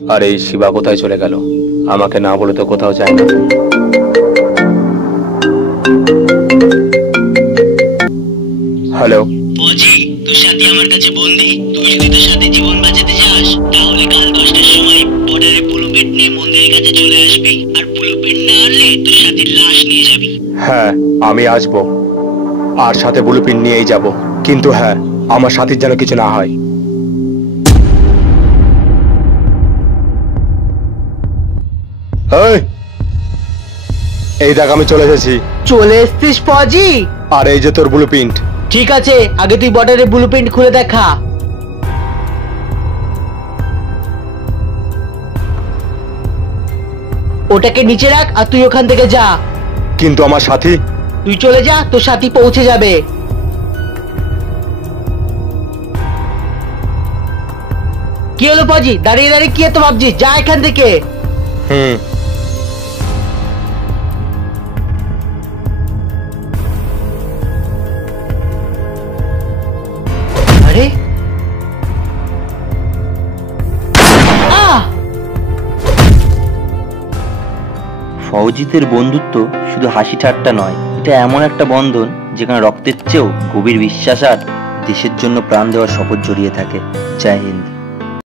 আর এই শিবা কোথায় চলে গেল? আমাকে না বলে তো কোথাও যায় না। হ্যালো পজি, তোর সাথে আমার কাছে বন্দি। তুই যদি তোর সাথে জীবন বাঁচাতে চাস তাহলে কাল 10টার সময় বর্ডারে ব্লুপ্রিন্ট নিয়ে মন্দিরের কাছে চলে আসবি। আর ব্লুপ্রিন্ট না আনলে তোর সাথে লাশ নিয়ে যাবি। হ্যাঁ, আমি আসবো, আর সাথে ব্লুপ্রিন্ট নিয়েই যাব। কিন্তু হ্যাঁ, আমার সাথীর যেন কিছু না হয়। এই দেখ, আমি চলে এসেছি। চলে এসছিস পজি? আর এই যে তোর ব্লুপ্রিন্ট। ঠিক আছে, আগে তুই বর্ডারের ব্লুপ্রিন্ট খুলে দেখা। ওটাকে নিচে রাখ আর তুই ওখান থেকে যা। কিন্তু আমার সাথী? তুই চলে যা, তোর সাথী পৌঁছে যাবে। কি হলো পজি, দাঁড়িয়ে দাঁড়িয়ে কি এত ভাবছিস? যা এখান থেকে। আরে ফৌজিতের বন্ধুত্ব শুধু হাসি ঠাট্টা নয়, এটা এমন একটা বন্ধন যেখানে রক্তের চেয়েও গভীর বিশ্বাস আর দেশের জন্য প্রাণ দেওয়ার শপথ জড়িয়ে থাকে। জয় হিন্দ।